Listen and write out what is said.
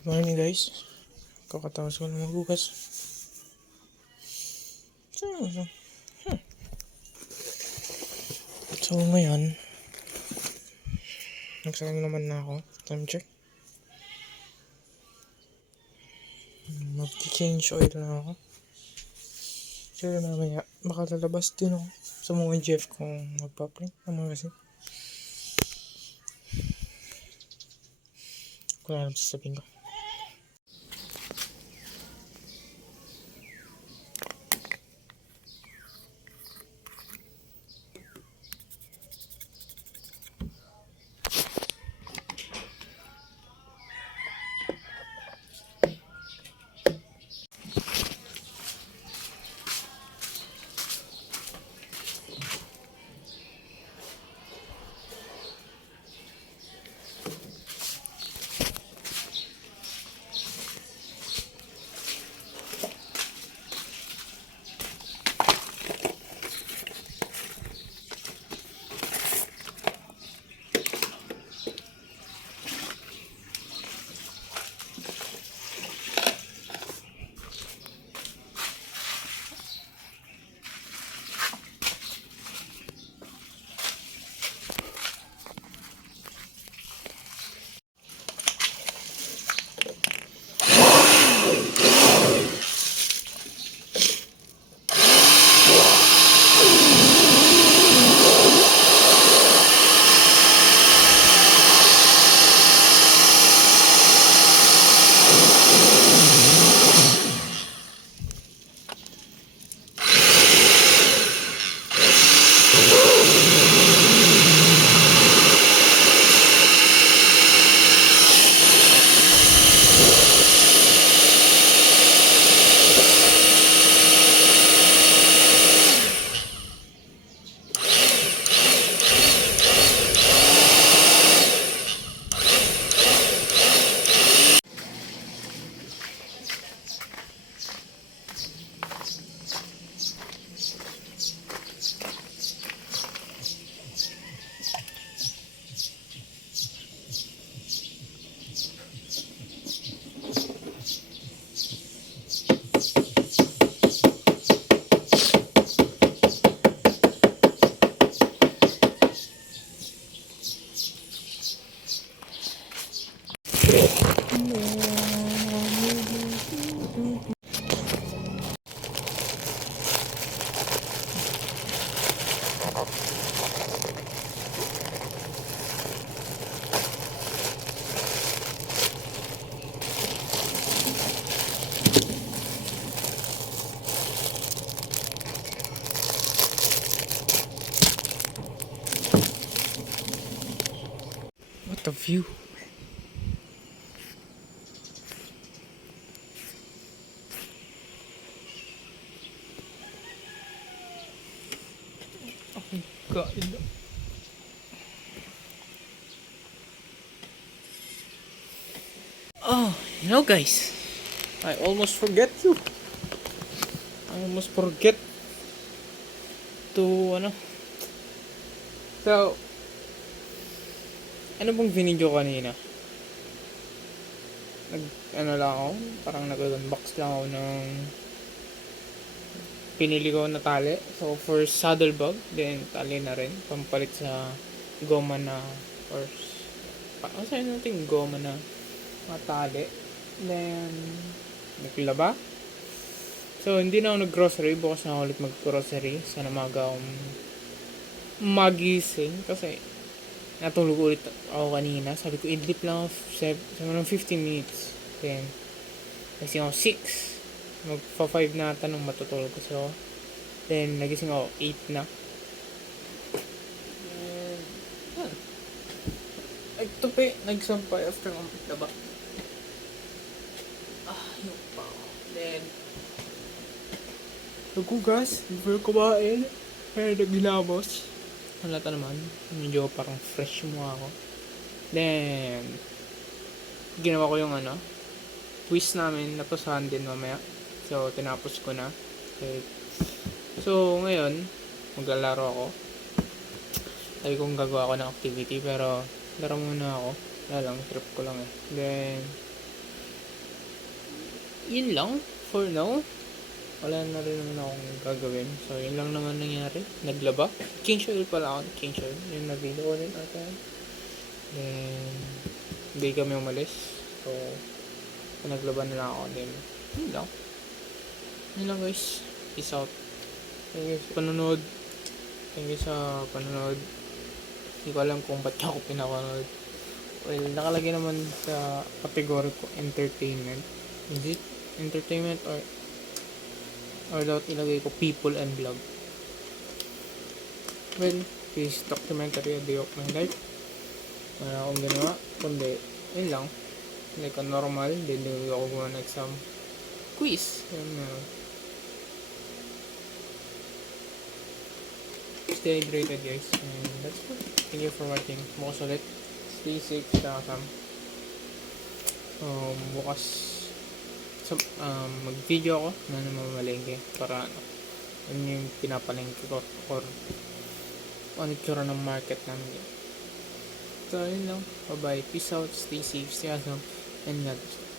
Good morning guys. Kakatapos ko na magbukas. So ngayon, nagsalang naman na ako. Time check. Mag-change oil na ako. Pero mamaya, baka lalabas din ako sa mga Jeff kung magpa-print ng mga kasi. Kung alam sasabihin ko. What a view. Oh my God. Oh, guys. I almost forget you. I almost forget to So, ano bang video kanina? Lang ako, parang nag-unbox lang ako ng pinili ko na tali. So, for saddlebag, then tali na rin, pampalit sa goma na, or sa'yo natin goma na matali. Then, naglaba. So, hindi na ako nag-grocery, bukas na ako ulit mag-grocery. Sana maga akong magising, kasi natulog ulit ako kanina. Sabi ko, idlip lang ako 15 minutes. Then, nagising ako 6. Magpa-5 na ata nung matutulog kasi ako. Then, nagising ako 8 na. And, nagtupi, nagsampay after ng laba. Yung pa ako. Then, nagkugas, before kumain. Kaya naglilamos. Halata naman, medyo parang fresh mukha ako. Then, ginawa ko yung quiz namin, napasahan din mamaya. So, tinapos ko na. Okay. So, ngayon, maglalaro ako. Sabi kong gagawa ako ng activity, pero laro muna ako. Wala lang, trip ko lang eh. Then, yun lang for now. Wala na rin naman akong gagawin. So, yun lang naman nangyari. Naglaba. Change oil pala ako. Change oil. Yun na video ko rin ata. Then, hindi kami umalis. So, naglaba na lang ako. Then, yun lang. Yun lang guys. Peace out. Thank you sa panonood. Thank you sa panonood. Hindi ko alam kung ba't ako pinapanood. Well, nakalagay naman sa category ko entertainment. Is it entertainment or dapat ilagay ko people and vlog? Well, this documentary a day of my life. Wala akong ginawa, kundi yun lang. Like a normal, then ako gumawa ng exam quiz. Stay hydrated guys. And that's it. Thank you for watching. Bukas ulit. Stay safe. Tsaka bukas mag-video ako na namamalengke para ano yung pinapalengke ko or ano tsura ng market namin. So, yun lang. Bye-bye. Peace out. Stay safe. Stay awesome. And God bless.